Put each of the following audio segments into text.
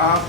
آپ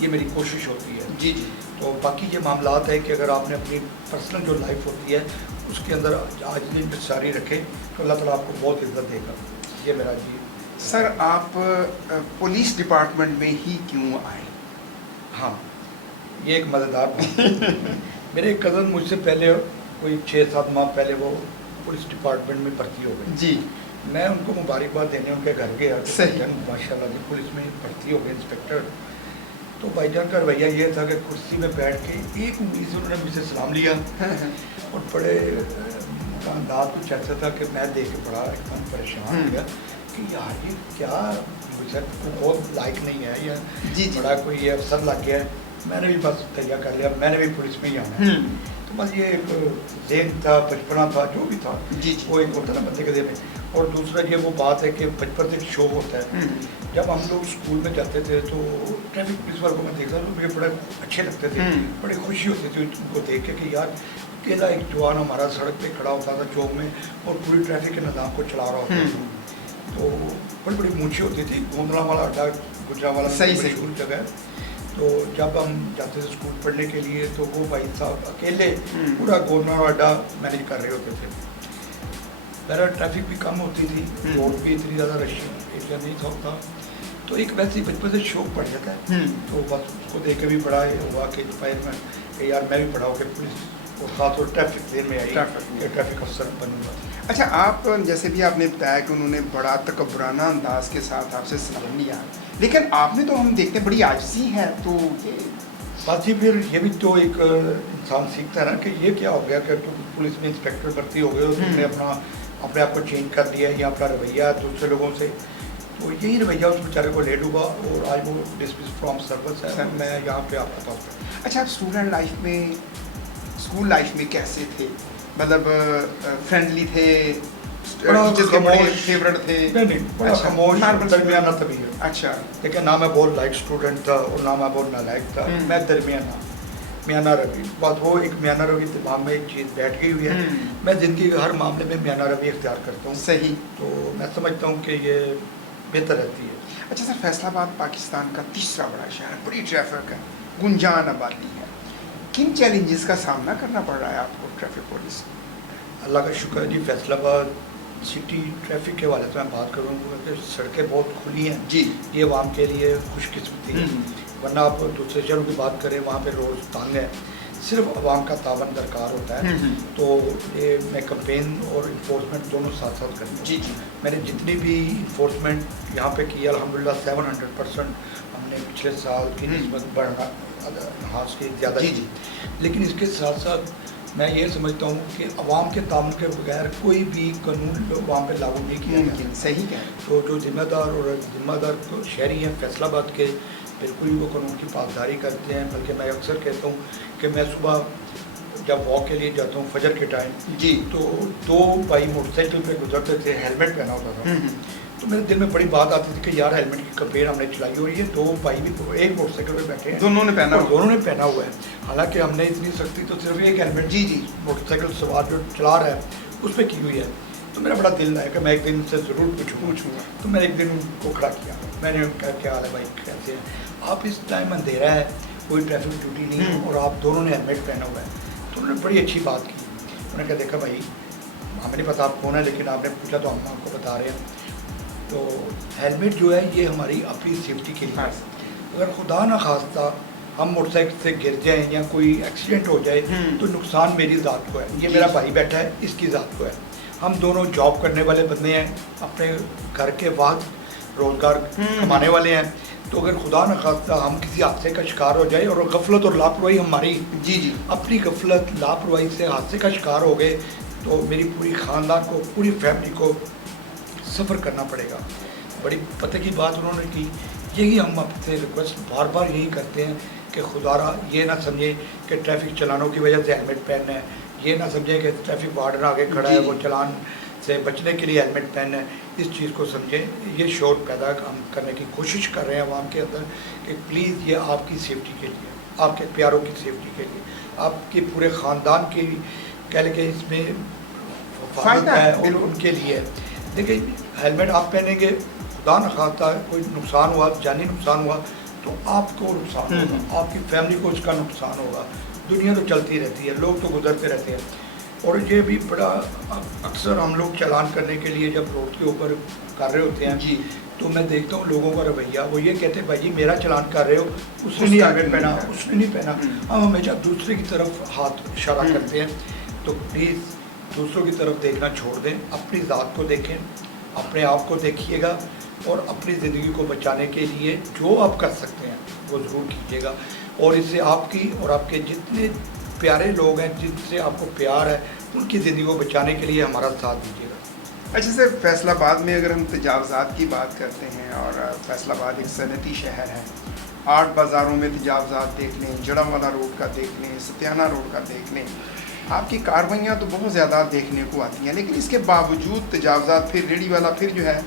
یہ میری کوشش ہوتی ہے. جی جی. تو باقی یہ معاملات ہے کہ اگر آپ نے اپنی پرسنل جو لائف ہوتی ہے اس کے اندر آج دن ساری رکھیں تو اللہ تعالیٰ آپ کو بہت عزت دے گا. یہ میرا جی. سر آپ پولیس ڈپارٹمنٹ میں ہی کیوں آئے؟ ہاں یہ ایک مزیدار بات ہے. میرے ایک کزن مجھ سے پہلے کوئی 6-7 ماہ پہلے وہ پولیس ڈپارٹمنٹ میں بھرتی ہو گئے. جی. میں ان کو مبارکباد دینے ان کے گھر گیا. صحیح. ماشاء اللہ جی پولیس میں بھرتی ہو گئے انسپیکٹر. تو بھائی جان کا رویہ یہ تھا کہ کرسی میں بیٹھ کے ایک امید سے انہوں نے مجھ سے سلام لیا اور بڑے انداز کچھ ایسا تھا کہ میں دیکھ کے بڑا ایک دم پریشان ہو گیا کہ یار یہ کیا مجھے بہت لائق نہیں ہے یا جی بڑا کوئی یہ افسر لگ گیا ہے. میں نے بھی بس تیار کر لیا, میں نے بھی پولیس میں ہی آنا ہے. تو بس یہ ایک ذہن تھا, بچپنا تھا, جو بھی تھا جی وہ ایک ہوتا ہے نا بندے کے ذہن میں. اور دوسرا یہ وہ بات ہے کہ بچپن سے ایک شوق ہوتا ہے. جب ہم لوگ اسکول میں جاتے تھے تو ٹریفک پولیس والوں کو میں دیکھتا تو مجھے بڑے اچھے لگتے تھے, بڑی خوشی ہوتی تھی ان کو دیکھ کے کہ یار اکیلا ایک جوان ہمارا سڑک پہ کھڑا ہوتا تھا چوک میں اور پوری ٹریفک کے نظام کو چلا رہا ہوتا تھا. تو بڑی بڑی مونچھی ہوتی تھی. گوندلا والا اڈا گجرا والا صحیح مشہور جگہ ہے. تو جب ہم جاتے تھے اسکول پڑھنے کے لیے تو وہ بھائی صاحب اکیلے پورا گوندلا والا اڈا مینیج کر رہے ہوتے تھے. میرا ٹریفک بھی کم ہوتی تھی, روڈ بھی اتنی زیادہ رش ایریا نہیں تھا ہوتا. تو ایک ویسے ہی بچپن سے شوق پڑ جاتا ہے. تو بس اس کو دیکھ کے بھی بڑا ہوا کہ انسپائرمنٹ کہ یار میں بھی بڑا ہو کے پولیس اور خاص طور ٹریفک لین میں آئی کہ ٹریفک افسر بنوں گا. اچھا, آپ جیسے بھی آپ نے بتایا کہ انہوں نے بڑا تکبرانہ انداز کے ساتھ آپ سے سلام لیا, لیکن آپ نے تو ہم دیکھتے ہیں بڑی عاجزی ہے. تو یہ بات جی پھر یہ بھی تو ایک انسان سیکھتا ہے نا کہ یہ کیا ہو گیا کہ تم پولیس میں انسپیکٹر بھرتی ہو گئے ہو, تم نے اپنے آپ کو چینج کر لیا یا اپنا رویہ دوسرے لوگوں سے. تو یہی رویہ اس بیچارے کو لے ڈوبا اور آج وہ ڈسمس فرام سروس ہے. میں یہاں پہ آپ کا پاس. اچھا, آپ اسٹوڈنٹ لائف میں اسکول لائف میں کیسے تھے؟ مطلب فرینڈلی تھے, فیورٹ تھے؟ درمیانہ طبی ہے. اچھا. لیکن نہ میں بہت لائق اسٹوڈنٹ تھا اور نہ میں بہت نالائق تھا. میں درمیانہ میانہ روی. بس وہ ایک میانہ روی دماغ میں ایک چیز بیٹھ گئی ہوئی ہے. میں زندگی کے ہر معاملے میں میانہ روی اختیار کرتا ہوں. صحیح. تو میں سمجھتا ہوں کہ یہ بہتر رہتی ہے. اچھا سر, فیصل آباد پاکستان کا تیسرا بڑا شہر ہے, بڑی ٹریفک ہے, گنجان آبادی ہے. کن چیلنجز کا سامنا کرنا پڑ رہا ہے آپ کو ٹریفک پولیس؟ اللہ کا شکر ہے جی, فیصل آباد سٹی ٹریفک کے حوالے سے میں بات کروں کہ سڑکیں بہت کھلی ہیں. جی. یہ عوام کے لیے خوش قسمتی ہے. ورنہ آپ دوسرے شہروں کی بات کریں وہاں پہ روڈ تنگ ہے, صرف عوام کا تعاون درکار ہوتا ہے. تو یہ میں کمپین اور انفورسمنٹ دونوں ساتھ ساتھ کرتا ہوں. جی جی. میں نے جتنی بھی انفورسمنٹ یہاں پہ کی الحمدللہ 700% ہم نے پچھلے سال کی نسبت بڑھنا لحاظ کی زیادہ کی. لیکن اس کے ساتھ ساتھ میں یہ سمجھتا ہوں کہ عوام کے تعاون کے بغیر کوئی بھی قانون وہاں پہ لاگو نہیں کیا جاتا. صحیح ہے. تو جو ذمہ دار شہری ہیں فیصل آباد کے, بالکل وہ قانون کی پاسداری کرتے ہیں. بلکہ میں اکثر کہتا ہوں کہ میں صبح جب واک کے لیے جاتا ہوں فجر کے ٹائم, جی, تو 2 بھائی موٹر سائیکل پہ گزرتے تھے, ہیلمٹ پہنا ہوتا تھا. تو میرے دل میں بڑی بات آتی تھی کہ یار ہیلمٹ کی کمپین ہم نے چلائی اور یہ 2 بھائی بھی ایک موٹر سائیکل پہ بیٹھے ہیں, دونوں نے پہنا ہوا ہے. حالانکہ ہم نے اتنی سختی تو صرف ایک ہیلمٹ جی جی موٹر سائیکل سوار جو چلا رہا ہے اس پہ کی ہوئی ہے. تو میرا بڑا دل ہے کہ میں ایک دن سے ضرور پوچھوں گا. تو میں ایک دن ان کو کھڑا کیا, میں نے کہا کیا حال ہے بھائی, کیسے ہیں آپ؟ اس ٹائم اندھیرا ہے, کوئی ٹریفک ڈیوٹی نہیں ہے اور آپ دونوں نے ہیلمٹ پہنا ہوا ہے. تو انہوں نے بڑی اچھی بات کی. انہوں نے کہا دیکھا بھائی ہمیں نہیں پتا آپ کون ہے, لیکن آپ نے پوچھا تو ہم آپ کو بتا رہے ہیں. تو ہیلمٹ جو ہے یہ ہماری اپنی سیفٹی کے لیے. اگر خدا نخواستہ ہم موٹر سائیکل سے گر جائیں یا کوئی ایکسیڈنٹ ہو جائے تو نقصان میری ذات کو ہے. یہ میرا بھائی بیٹھا ہے, اس کی ذات کو ہے. ہم دونوں جاب کرنے والے بندے ہیں, اپنے گھر کے بعد روزگار کمانے والے ہیں. تو اگر خدا نخواستہ ہم کسی حادثے کا شکار ہو جائے اور غفلت اور لاپرواہی ہماری جی اپنی غفلت لاپرواہی سے حادثے کا شکار ہو گئے تو میری پوری خاندان کو, پوری فیملی کو سفر کرنا پڑے گا. بڑی پتہ کی بات انہوں نے کی. یہی ہم آپ سے ریکویسٹ بار بار یہی کرتے ہیں کہ خدا را یہ نہ سمجھے کہ ٹریفک چلانوں کی وجہ سے ہیلمٹ پہننا ہے, یہ نہ سمجھے کہ ٹریفک وارڈن آگے کھڑا ہے وہ چلان سے بچنے کے لیے ہیلمٹ پہننا ہے. اس چیز کو سمجھیں. یہ شعور پیدا ہم کرنے کی کوشش کر رہے ہیں عوام کے اندر کہ پلیز یہ آپ کی سیفٹی کے لیے, آپ کے پیاروں کی سیفٹی کے لیے, آپ کے پورے خاندان کی کہہ لیں کہ اس میں فائدہ ہے اور ان کے لیے. دیکھیں ہیلمٹ آپ پہنیں گے, خدا نخواستہ کوئی نقصان ہوا, جانی نقصان ہوا تو آپ کو نقصان ہوگا, آپ کی فیملی کو اس کا نقصان ہوگا. دنیا تو چلتی رہتی ہے, لوگ تو گزرتے رہتے ہیں. اور یہ بھی بڑا اکثر ہم لوگ چالان کرنے کے لیے جب روڈ کے اوپر کر رہے ہوتے ہیں تو میں دیکھتا ہوں لوگوں کا رویہ, وہ یہ کہتے ہیں بھائی جی میرا چالان کر رہے ہو, اس نے نہیں ہیلمٹ پہنا, اس نے نہیں پہنا. ہم ہمیشہ دوسرے کی طرف ہاتھ اشارہ کرتے ہیں. تو پلیز دوسروں کی طرف دیکھنا چھوڑ دیں, اپنی ذات کو دیکھیں, اپنے آپ کو دیکھیے گا, اور اپنی زندگی کو بچانے کے لیے جو آپ کر سکتے ہیں وہ ضرور کیجیے گا. اور اس سے آپ کی اور آپ کے جتنے پیارے لوگ ہیں جن سے آپ کو پیار ہے ان کی زندگی کو بچانے کے لیے ہمارا ساتھ دیجیے گا. اچھا سر, فیصل آباد میں اگر ہم تجاوزات کی بات کرتے ہیں, اور فیصل آباد ایک صنعتی شہر ہے, 8 بازاروں میں تجاوزات دیکھ لیں, جڑا والا روڈ کا دیکھ لیں, ستیانہ روڈ کا دیکھ لیں, آپ کی کارروائیاں تو بہت زیادہ دیکھنے کو آتی ہیں, لیکن اس کے باوجود تجاوزات پھر ریڑھی والا پھر جو ہے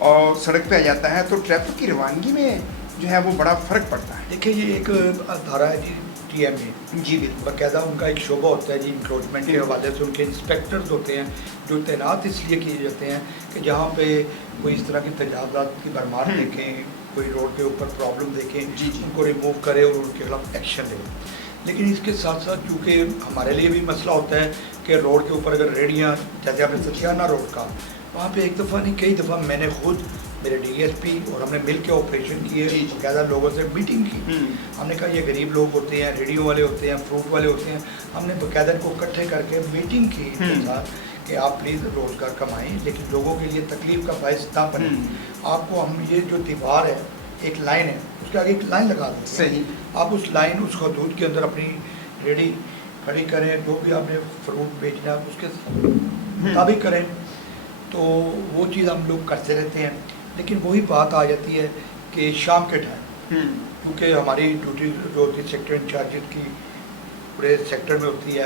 اور سڑک پہ آ جاتا ہے, تو ٹریفک کی روانگی میں جو ہے وہ بڑا فرق پڑتا ہے. دیکھیں یہ ایک ادارہ ہے جی, ٹی ایم اے, جی بالکل, باقاعدہ ان کا ایک شعبہ ہوتا ہے جی انکروچمنٹ کے حوالے سے. ان کے انسپیکٹرز ہوتے ہیں جو تعینات اس لیے کیے جاتے ہیں کہ جہاں پہ کوئی اس طرح کی تجاوزات کی بھرمار دیکھیں, کوئی روڈ کے اوپر پرابلم دیکھیں, ان کو ریموو کرے اور ان کے خلاف ایکشن لے. لیکن اس کے ساتھ ساتھ چونکہ ہمارے لیے بھی مسئلہ ہوتا ہے کہ روڈ کے اوپر اگر ریڑیاں, جیسے آپ نے ستیانہ روڈ کا, وہاں پہ ایک دفعہ نہیں کئی دفعہ میں نے خود, میرے ڈی ایس پی اور ہم نے مل کے آپریشن کیے, باقاعدہ لوگوں سے میٹنگ کی. ہم نے کہا یہ غریب لوگ ہوتے ہیں, ریڈیو والے ہوتے ہیں, فروٹ والے ہوتے ہیں, ہم نے باقاعدہ ان کو اکٹھے کر کے میٹنگ کی ان کے ساتھ کہ آپ پلیز روزگار کمائیں لیکن لوگوں کے لیے تکلیف کا باعث نہ بنیں. آپ کو ہم یہ جو دیوار ہے, ایک لائن ہے, اس کے آگے ایک لائن لگا دیں, صحیح, آپ اس لائن, اس حدود کے اندر اپنی ریڑھی کھڑی کریں, جو بھی آپ نے فروٹ بیچنا اس کے مطابق کریں. تو وہ چیز ہم لوگ کرتے رہتے ہیں. لیکن وہی بات آ جاتی ہے کہ شام کے ٹائم, کیونکہ ہماری ڈیوٹی جو ہوتی ہے سیکٹر انچارج کی پورے سیکٹر میں ہوتی ہے,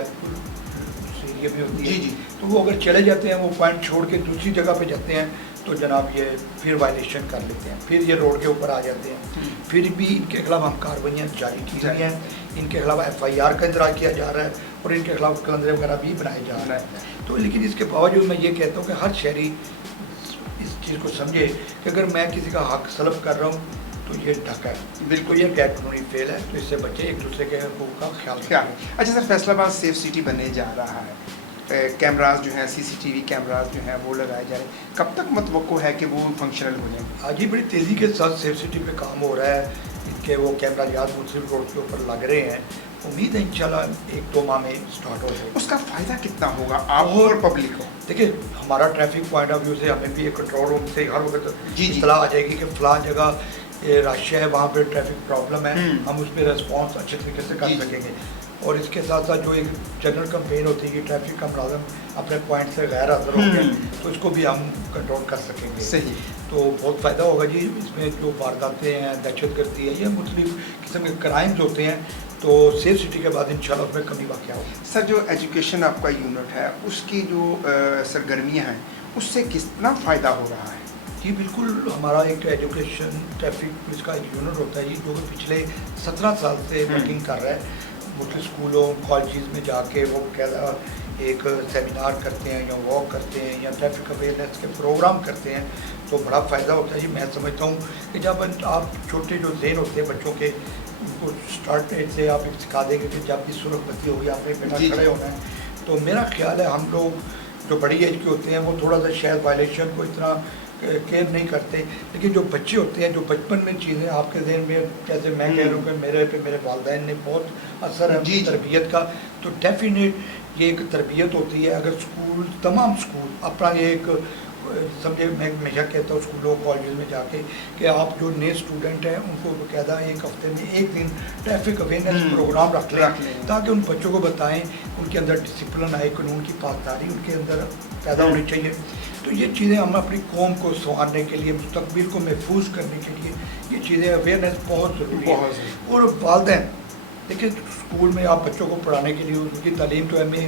ایریا میں ہوتی ہے, تو وہ اگر چلے جاتے ہیں, وہ پوائنٹ چھوڑ کے دوسری جگہ پہ جاتے ہیں, تو جناب یہ پھر وائلیشن کر لیتے ہیں, پھر یہ روڈ کے اوپر آ جاتے ہیں. پھر بھی ان کے خلاف ہم کارروائیاں جاری کی ہوئی ہیں, ان کے خلاف ایف آئی آر کا اندراج کیا جا رہا ہے, اور ان کے خلاف کلندرے وغیرہ بھی بنائے جا رہے ہیں. تو لیکن اس کے باوجود میں یہ کہتا ہوں کہ ہر شہری اس چیز کو سمجھے کہ اگر میں کسی کا حق سلب کر رہا ہوں تو یہ ڈھکا ہے, بالکل یہ غیر قانونی فعل ہے, تو اس سے بچے ایک دوسرے کے حقوق کا خیال رکھیں. اچھا سر, فیصل آباد سیف سٹی بننے جا رہا ہے, کیمراز جو ہیں, سی سی ٹی وی کیمراز جو ہیں وہ لگائے جا رہے ہیں, کب تک متوقع ہے کہ وہ فنکشنل ہو جائیں؟ آج ہی بڑی تیزی کے ساتھ سیف سٹی پہ کام ہو رہا ہے, ان کے وہ کیمرہ جات مختلف روڈ کے اوپر لگ رہے ہیں. امید ہے انشاءاللہ 1-2 ماہ میں اسٹارٹ ہو جائے. اس کا فائدہ کتنا ہوگا آپ اور پبلک کو؟ دیکھیں ہمارا ٹریفک پوائنٹ آف ویو سے ہمیں بھی ایک کنٹرول روم سے ہر وقت اطلاع آ جائے گی کہ فلاں جگہ رش ہے, وہاں پہ ٹریفک پرابلم ہے, ہم اس پہ ریسپانس اچھے طریقے سے کر سکیں گے. اور اس کے ساتھ ساتھ جو ایک جنرل کمپین ہوتی ہے کہ ٹریفک کا ملازم اپنے پوائنٹ سے غیر حاضر ہو گئے, تو اس کو بھی ہم کنٹرول کر سکیں گے. صحیح, تو بہت فائدہ ہوگا جی. اس میں جو وارداتیں ہیں, دہشت گردی ہے, یا مختلف قسم کے کرائمز ہوتے ہیں, تو سیف سٹی کے بعد انشاءاللہ اس میں کمی واقع ہوگی. سر جو ایجوکیشن آپ کا یونٹ ہے, اس کی جو سرگرمیاں ہیں, اس سے کتنا فائدہ ہو رہا ہے؟ جی بالکل, ہمارا ایک ایجوکیشن ٹریفک پولیس کا ایک یونٹ ہوتا ہے جی, جو پچھلے 17 سال سے ورکنگ کر رہا ہے. مختلف اسکولوں, کالجز میں جا کے وہ کہہ ایک سیمینار کرتے ہیں, یا واک کرتے ہیں, یا ٹریفک اویئرنیس کے پروگرام کرتے ہیں, تو بڑا فائدہ ہوتا ہے جی. میں سمجھتا ہوں کہ جب آپ چھوٹے جو ذہن ہوتے ہیں بچوں کے, ان کو اسٹارٹ سے آپ سکھا دیں گے کہ جب بھی سرخ بتی ہوگی آپ نے بیٹا کھڑے ہونا ہے, تو میرا خیال ہے ہم لوگ جو بڑی ایج کے ہوتے ہیں وہ تھوڑا سا شاید وائلیشن کو اتنا کیئر نہیں کرتے, لیکن جو بچے ہوتے ہیں, جو بچپن میں چیزیں آپ کے ذہن میں, جیسے میں کہہ رہا ہوں کہ میرے پہ میرے والدین نے بہت اثر ہے تربیت کا, تو ڈیفینیٹ یہ ایک تربیت ہوتی ہے. اگر اسکول, تمام اسکول اپنا یہ ایک سمجھے, میں ہمیشہ کہتا ہوں اسکولوں کالجز میں جا کے کہ آپ جو نئے اسٹوڈنٹ ہیں ان کو باقاعدہ ایک ہفتے میں 1 دن ٹریفک اویئرنیس پروگرام رکھ لیں, تاکہ ان بچوں کو بتائیں, ان کے اندر ڈسپلن آئے, قانون کی پاسداری ان کے اندر پیدا ہونی چاہیے. تو یہ چیزیں ہم اپنی قوم کو سنوارنے کے لیے, مستقبل کو محفوظ کرنے کے لیے یہ چیزیں اویئرنیس بہت ضروری ہے. اور والدین دیکھیں, اسکول میں آپ بچوں کو پڑھانے کے لیے ان کی تعلیم تو ایم اے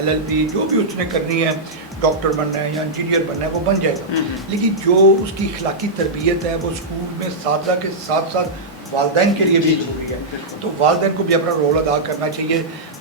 LLB جو بھی اس نے کرنی ہے, ڈاکٹر بننا ہے یا انجینئر بننا ہے, وہ بن جائے گا. لیکن جو اس کی اخلاقی تربیت ہے وہ اسکول میں اساتذہ کے ساتھ ساتھ والدین کے لیے بھی ضروری ہے. تو والدین کو بھی اپنا رول ادا کرنا چاہیے.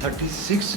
136